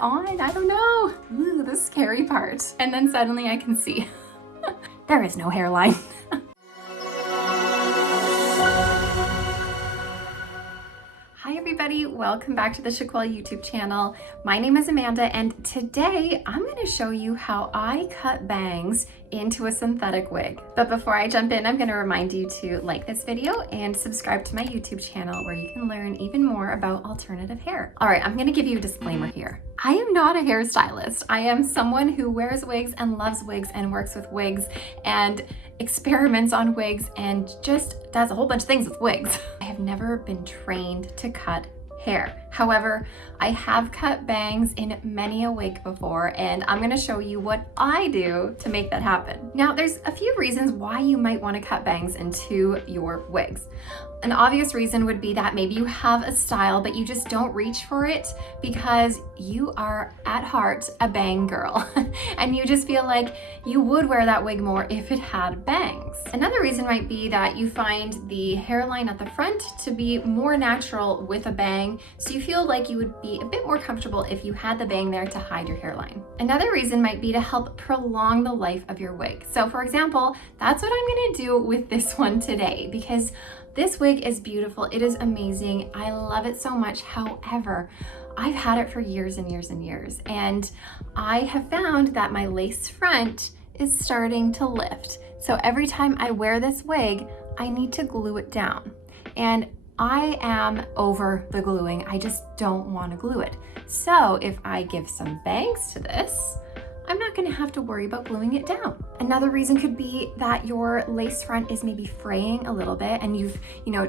on, I don't know. Ooh, the scary part. And then suddenly I can see there is no hairline. Hi everybody, welcome back to the Chiquel YouTube channel. My name is Amanda and today I'm going to show you how I cut bangs into a synthetic wig. But before I jump in, I'm going to remind you to like this video and subscribe to my YouTube channel where you can learn even more about alternative hair. All right, I'm going to give you a disclaimer here. I am not a hairstylist. I am someone who wears wigs and loves wigs and works with wigs and experiments on wigs and just does a whole bunch of things with wigs. I have never been trained to cut hair. However, I have cut bangs in many a wig before, and I'm going to show you what I do to make that happen. Now, there's a few reasons why you might want to cut bangs into your wigs. An obvious reason would be that maybe you have a style, but you just don't reach for it because you are at heart a bang girl and you just feel like you would wear that wig more if it had bangs. Another reason might be that you find the hairline at the front to be more natural with a bang, so you feel like you would be a bit more comfortable if you had the bang there to hide your hairline. Another reason might be to help prolong the life of your wig. So for example, that's what I'm going to do with this one today because this wig is beautiful. It is amazing. I love it so much. However, I've had it for years and years and years, and I have found that my lace front is starting to lift. So every time I wear this wig, I need to glue it down. And I am over the gluing. I just don't want to glue it. So if I give some bangs to this, I'm not going to have to worry about gluing it down. Another reason could be that your lace front is maybe fraying a little bit and you've,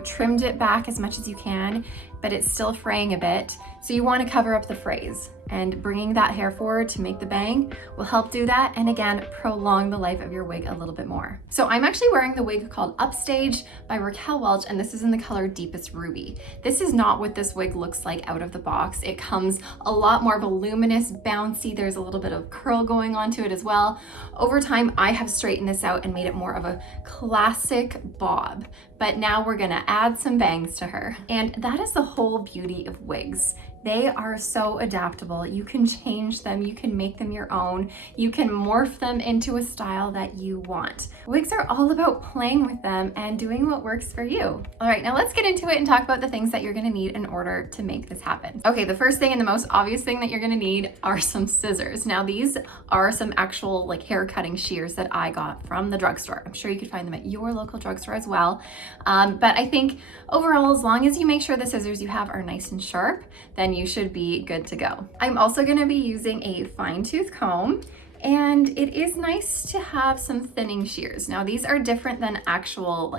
trimmed it back as much as you can, but it's still fraying a bit. So you want to cover up the frays, and bringing that hair forward to make the bang will help do that. And again, prolong the life of your wig a little bit more. So I'm actually wearing the wig called Upstage by Raquel Welch, and this is in the color Deepest Ruby. This is not what this wig looks like out of the box. It comes a lot more voluminous, bouncy. There's a little bit of curl going on to it as well. Over time, I have straightened this out and made it more of a classic bob. But now we're gonna add some bangs to her. And that is the whole beauty of wigs. They are so adaptable. You can change them, you can make them your own, you can morph them into a style that you want. Wigs are all about playing with them and doing what works for you. All right, now let's get into it and talk about the things that you're gonna need in order to make this happen. Okay, the first thing and the most obvious thing that you're gonna need are some scissors. Now these are some actual hair cutting shears that I got from the drugstore. I'm sure you could find them at your local drugstore as well. But I think overall, as long as you make sure the scissors you have are nice and sharp, then you should be good to go. I'm also going to be using a fine tooth comb, and it is nice to have some thinning shears. Now these are different than actual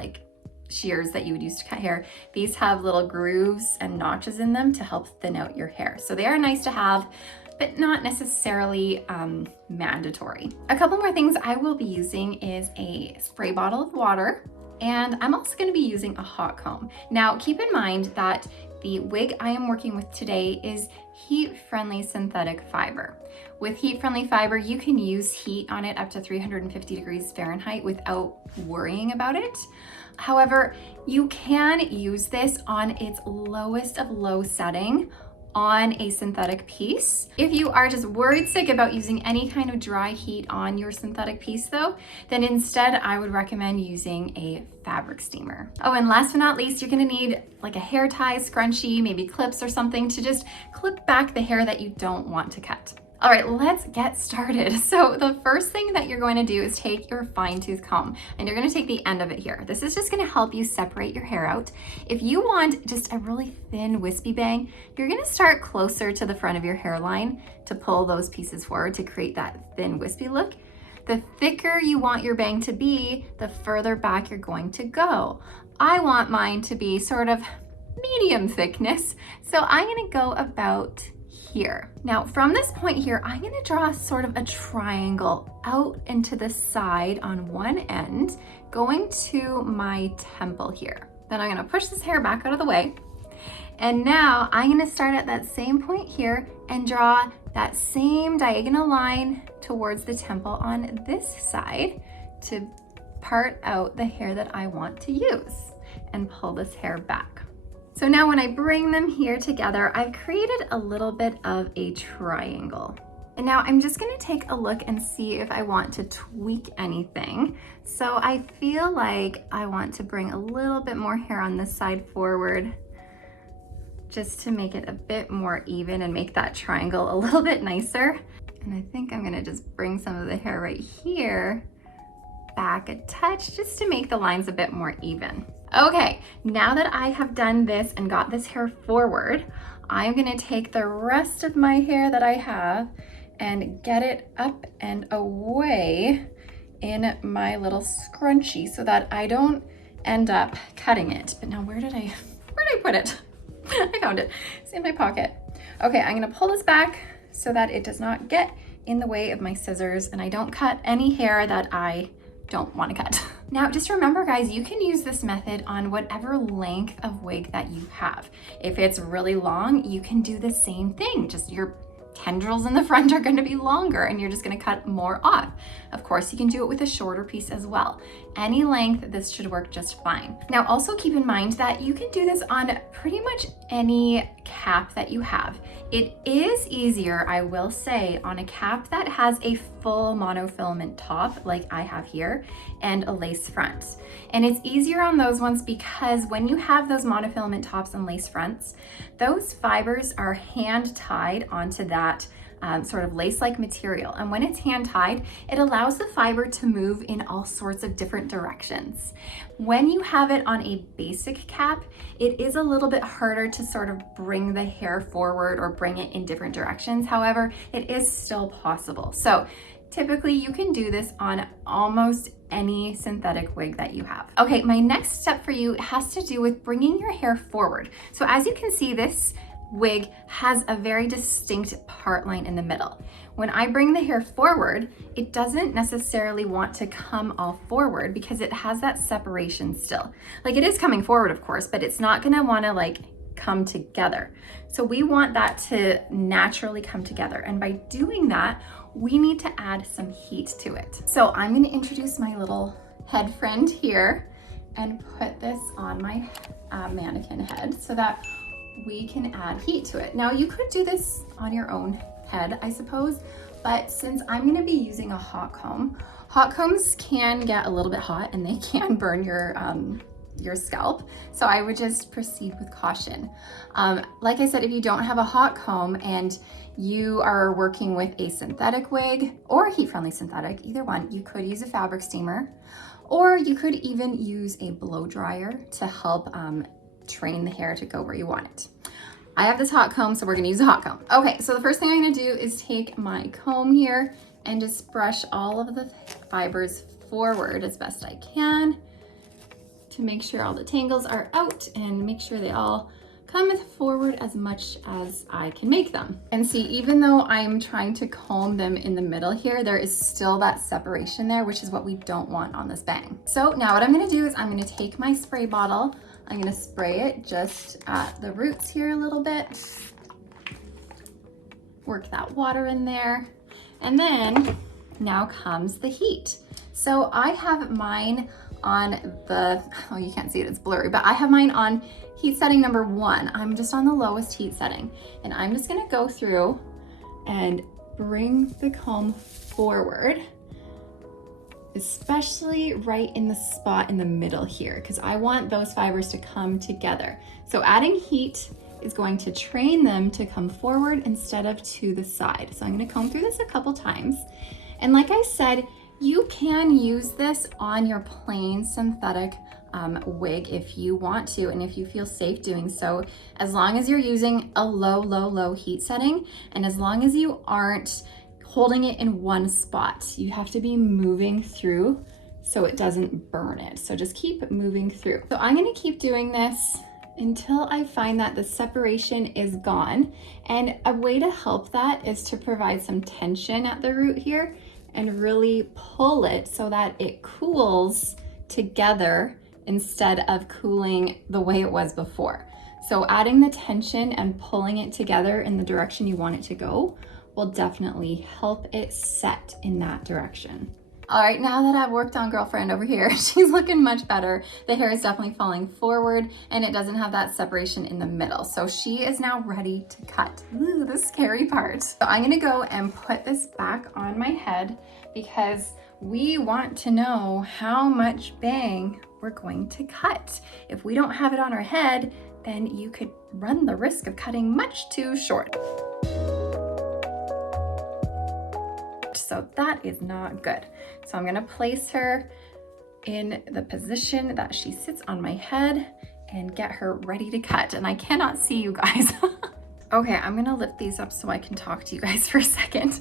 shears that you would use to cut hair. These have little grooves and notches in them to help thin out your hair. So they are nice to have, but not necessarily mandatory. A couple more things I will be using is a spray bottle of water, and I'm also going to be using a hot comb. Now keep in mind that the wig I am working with today is heat-friendly synthetic fiber. With heat-friendly fiber, you can use heat on it up to 350 degrees Fahrenheit without worrying about it. However, you can use this on its lowest of low setting on a synthetic piece. If you are just worried sick about using any kind of dry heat on your synthetic piece though, then instead I would recommend using a fabric steamer. Oh, and last but not least, you're gonna need a hair tie, scrunchie, maybe clips or something to just clip back the hair that you don't want to cut. All right, let's get started. So the first thing that you're going to do is take your fine tooth comb, and you're gonna take the end of it here. This is just gonna help you separate your hair out. If you want just a really thin wispy bang, you're gonna start closer to the front of your hairline to pull those pieces forward to create that thin wispy look. The thicker you want your bang to be, the further back you're going to go. I want mine to be sort of medium thickness, so I'm gonna go about here. Now from this point here, I'm going to draw sort of a triangle out into the side on one end, going to my temple here. Then I'm going to push this hair back out of the way. And now I'm going to start at that same point here and draw that same diagonal line towards the temple on this side to part out the hair that I want to use and pull this hair back. So now when I bring them here together, I've created a little bit of a triangle. And now I'm just gonna take a look and see if I want to tweak anything. So I feel like I want to bring a little bit more hair on this side forward, just to make it a bit more even and make that triangle a little bit nicer. And I think I'm gonna just bring some of the hair right here back a touch, just to make the lines a bit more even. Okay, now that I have done this and got this hair forward, I'm gonna take the rest of my hair that I have and get it up and away in my little scrunchie so that I don't end up cutting it. But now where did I put it? I found it, it's in my pocket. Okay, I'm gonna pull this back so that it does not get in the way of my scissors and I don't cut any hair that I don't want to cut. Now, just remember guys, you can use this method on whatever length of wig that you have. If it's really long, you can do the same thing, just your tendrils in the front are going to be longer and you're just going to cut more off. Of course, you can do it with a shorter piece as well. Any length, this should work just fine. Now, also keep in mind that you can do this on pretty much any cap that you have. It is easier, I will say, on a cap that has a full monofilament top like I have here and a lace front. And it's easier on those ones because when you have those monofilament tops and lace fronts, those fibers are hand tied onto that sort of lace-like material. And when it's hand tied, it allows the fiber to move in all sorts of different directions. When you have it on a basic cap, it is a little bit harder to sort of bring the hair forward or bring it in different directions. However, it is still possible. So typically you can do this on almost any synthetic wig that you have. Okay, my next step for you has to do with bringing your hair forward. So as you can see, this wig has a very distinct part line in the middle. When I bring the hair forward, it doesn't necessarily want to come all forward because it has that separation still. Like it is coming forward, of course, but it's not gonna wanna like come together. So we want that to naturally come together. And by doing that, we need to add some heat to it. So I'm gonna introduce my little head friend here and put this on my mannequin head so that we can add heat to it. Now you could do this on your own head, I suppose, but since I'm gonna be using a hot comb, hot combs can get a little bit hot and they can burn your scalp. So I would just proceed with caution. Like I said, if you don't have a hot comb and you are working with a synthetic wig or heat-friendly synthetic, either one, you could use a fabric steamer, or you could even use a blow dryer to help train the hair to go where you want it. I have this hot comb, so we're gonna use a hot comb. Okay, so the first thing I'm gonna do is take my comb here and just brush all of the fibers forward as best I can to make sure all the tangles are out and make sure they all come forward as much as I can make them. And see, even though I'm trying to comb them in the middle here, there is still that separation there, which is what we don't want on this bang. So now what I'm gonna do is I'm gonna take my spray bottle, I'm gonna spray it just at the roots here a little bit, work that water in there, and then now comes the heat. So I have mine on the, oh, you can't see it, it's blurry, but I have mine on heat setting number 1. I'm just on the lowest heat setting, and I'm just gonna go through and bring the comb forward, especially right in the spot in the middle here, because I want those fibers to come together. So adding heat is going to train them to come forward instead of to the side. So I'm gonna comb through this a couple times. And like I said, you can use this on your plain synthetic wig if you want to, and if you feel safe doing so, as long as you're using a low heat setting, and as long as you aren't holding it in one spot. You have to be moving through so it doesn't burn it. So just keep moving through. So I'm gonna keep doing this until I find that the separation is gone. And a way to help that is to provide some tension at the root here and really pull it so that it cools together instead of cooling the way it was before. So adding the tension and pulling it together in the direction you want it to go will definitely help it set in that direction. All right, now that I've worked on girlfriend over here, she's looking much better. The hair is definitely falling forward and it doesn't have that separation in the middle. So she is now ready to cut. Ooh, the scary part. So I'm gonna go and put this back on my head because we want to know how much bang we're going to cut. If we don't have it on our head, then you could run the risk of cutting much too short. So that is not good. So I'm gonna place her in the position that she sits on my head and get her ready to cut. And I cannot see you guys. Okay, I'm gonna lift these up so I can talk to you guys for a second.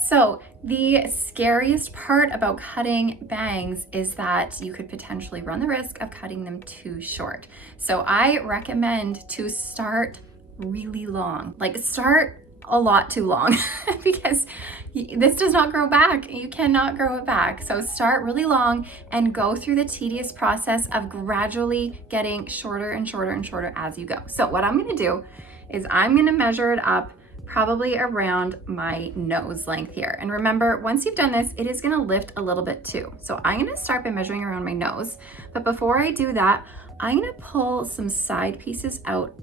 So the scariest part about cutting bangs is that you could potentially run the risk of cutting them too short. So I recommend to start really long, like start a lot too long because this does not grow back. You cannot grow it back. So start really long and go through the tedious process of gradually getting shorter and shorter and shorter as you go. So what I'm gonna do is I'm gonna measure it up probably around my nose length here. And remember, once you've done this, it is gonna lift a little bit too. So I'm gonna start by measuring around my nose. But before I do that, I'm gonna pull some side pieces out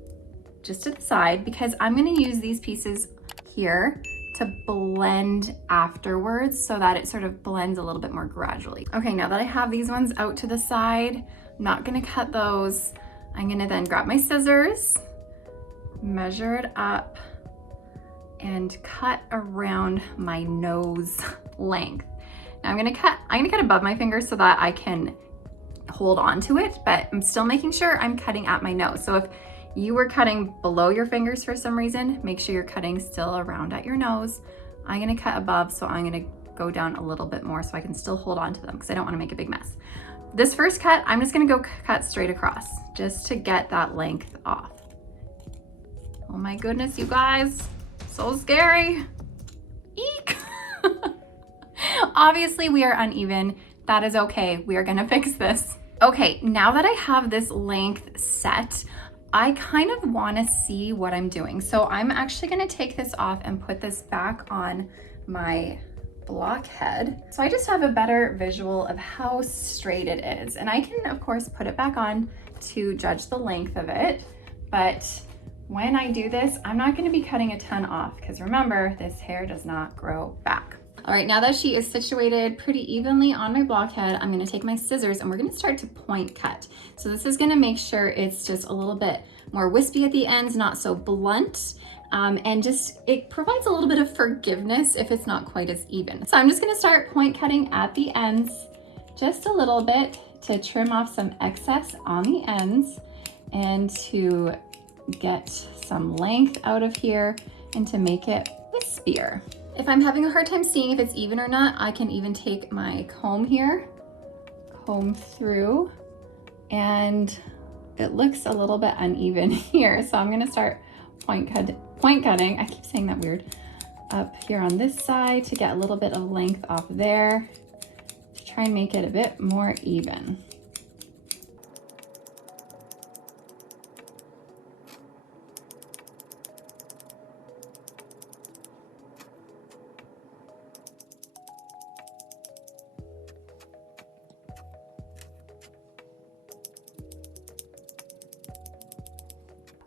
just to the side because I'm gonna use these pieces here to blend afterwards so that it sort of blends a little bit more gradually. Okay, now that I have these ones out to the side, I'm not gonna cut those. I'm gonna then grab my scissors, measure it up, and cut around my nose length. Now I'm gonna cut above my finger so that I can hold on to it, but I'm still making sure I'm cutting at my nose. So if you were cutting below your fingers for some reason, make sure you're cutting still around at your nose. I'm gonna cut above, so I'm gonna go down a little bit more so I can still hold on to them because I don't wanna make a big mess. This first cut, I'm just gonna go cut straight across just to get that length off. Oh my goodness, you guys, so scary. Eek. Obviously we are uneven. That is okay, we are gonna fix this. Okay, now that I have this length set, I kind of want to see what I'm doing. So I'm actually going to take this off and put this back on my blockhead. So I just have a better visual of how straight it is. And I can of course put it back on to judge the length of it. But when I do this, I'm not going to be cutting a ton off because remember, this hair does not grow back. All right, now that she is situated pretty evenly on my blockhead, I'm gonna take my scissors and we're gonna start to point cut. So this is gonna make sure it's just a little bit more wispy at the ends, not so blunt, and just, it provides a little bit of forgiveness if it's not quite as even. So I'm just gonna start point cutting at the ends, just a little bit to trim off some excess on the ends and to get some length out of here and to make it wispier. If I'm having a hard time seeing if it's even or not, I can even take my comb here, comb through, and it looks a little bit uneven here. So I'm gonna start point cutting, I keep saying that weird, up here on this side to get a little bit of length off there to try and make it a bit more even.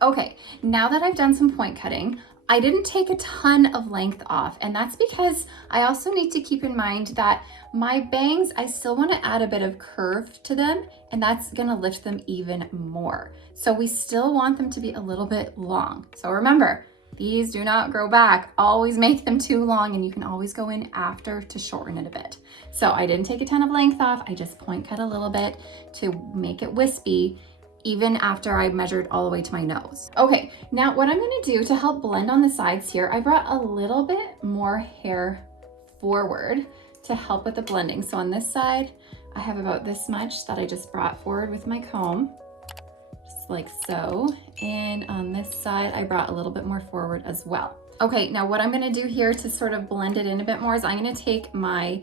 Okay, now that I've done some point cutting, I didn't take a ton of length off, and that's because I also need to keep in mind that my bangs, I still want to add a bit of curve to them, and that's going to lift them even more. So we still want them to be a little bit long. So remember, these do not grow back. Always make them too long, and you can always go in after to shorten it a bit. So I didn't take a ton of length off. I just point cut a little bit to make it wispy, even after I measured all the way to my nose. Okay, now what I'm gonna do to help blend on the sides here, I brought a little bit more hair forward to help with the blending. So on this side, I have about this much that I just brought forward with my comb, just like so. And on this side, I brought a little bit more forward as well. Okay, now what I'm gonna do here to sort of blend it in a bit more is I'm gonna take my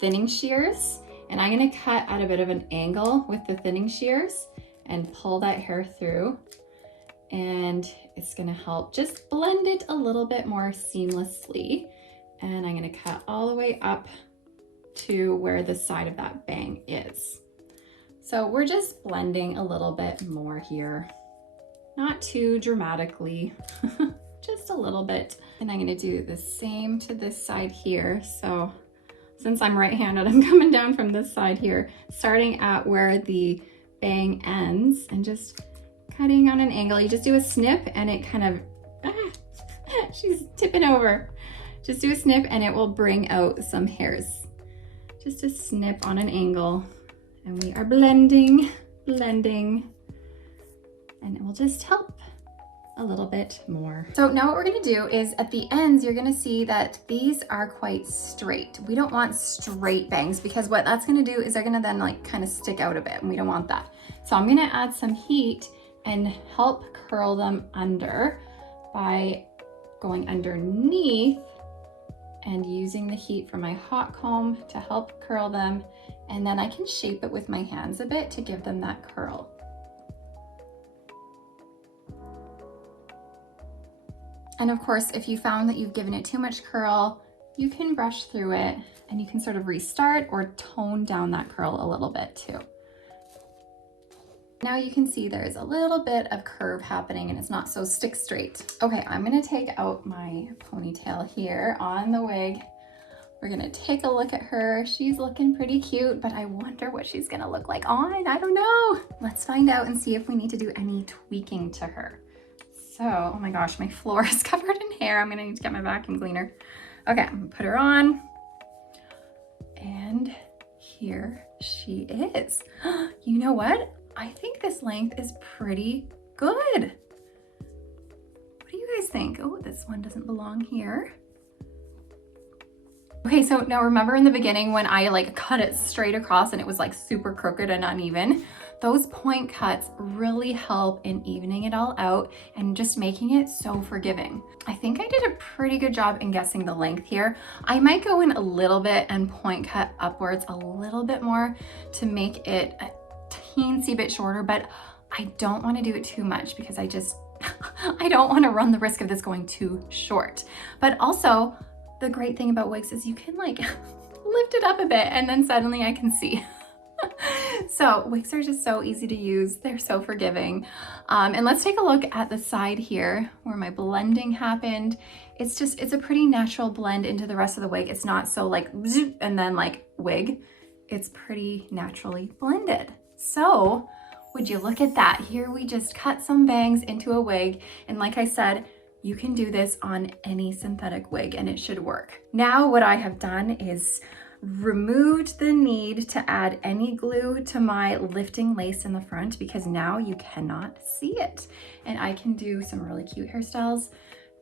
thinning shears and I'm gonna cut at a bit of an angle with the thinning shears and pull that hair through, and it's gonna help just blend it a little bit more seamlessly. And I'm gonna cut all the way up to where the side of that bang is. So we're just blending a little bit more here. Not too dramatically, just a little bit. And I'm gonna do the same to this side here. So since I'm right-handed, I'm coming down from this side here, starting at where the bang ends and just cutting on an angle. You just do a snip and it kind of, she's tipping over. Just do a snip and it will bring out some hairs. Just a snip on an angle. And we are blending, and it will just help a little bit more. So now what we're gonna do is at the ends, you're gonna see that these are quite straight. We don't want straight bangs because what that's gonna do is they're gonna then like kind of stick out a bit and we don't want that. So I'm gonna add some heat and help curl them under by going underneath and using the heat from my hot comb to help curl them. And then I can shape it with my hands a bit to give them that curl. And of course, if you found that you've given it too much curl, you can brush through it and you can sort of restart or tone down that curl a little bit too. Now you can see there's a little bit of curve happening and it's not so stick straight. Okay, I'm gonna take out my ponytail here on the wig. We're gonna take a look at her. She's looking pretty cute, but I wonder what she's gonna look like on. I don't know. Let's find out and see if we need to do any tweaking to her. So, oh my gosh, my floor is covered in hair. I'm gonna need to get my vacuum cleaner. Okay, I'm gonna put her on. And here she is. You know what? I think this length is pretty good. What do you guys think? Oh, this one doesn't belong here. Okay, so now remember in the beginning when I like cut it straight across and it was like super crooked and uneven? Those point cuts really help in evening it all out and just making it so forgiving. I think I did a pretty good job in guessing the length here. I might go in a little bit and point cut upwards a little bit more to make it a teensy bit shorter, but I don't want to do it too much because I don't want to run the risk of this going too short. But also, the great thing about wigs is you can like lift it up a bit and then suddenly I can see. So wigs are just so easy to zzz. They're so forgiving. And let's take a look at the side here where my blending happened. It's a pretty natural blend into the rest of the wig. It's not so like zoop and then like wig. It's pretty naturally blended. So would you look at that? Here we just cut some bangs into a wig. And like I said, you can do this on any synthetic wig and it should work. Now what I have done is removed the need to add any glue to my lifting lace in the front because now you cannot see it. And I can do some really cute hairstyles,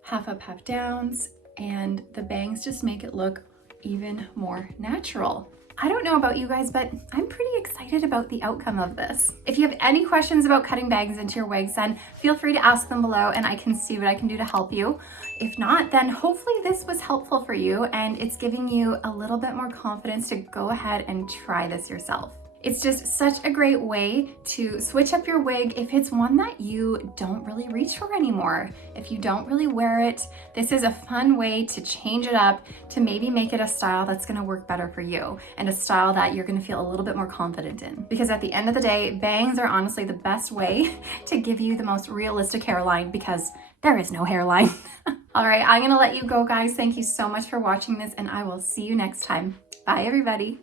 half up, half downs, and the bangs just make it look even more natural. I don't know about you guys, but I'm pretty excited about the outcome of this. If you have any questions about cutting bangs into your wigs, then feel free to ask them below and I can see what I can do to help you. If not, then hopefully this was helpful for you and it's giving you a little bit more confidence to go ahead and try this yourself. It's just such a great way to switch up your wig if it's one that you don't really reach for anymore. If you don't really wear it, this is a fun way to change it up, to maybe make it a style that's gonna work better for you and a style that you're gonna feel a little bit more confident in. Because at the end of the day, bangs are honestly the best way to give you the most realistic hairline because there is no hairline. All right, I'm gonna let you go, guys. Thank you so much for watching this and I will see you next time. Bye, everybody.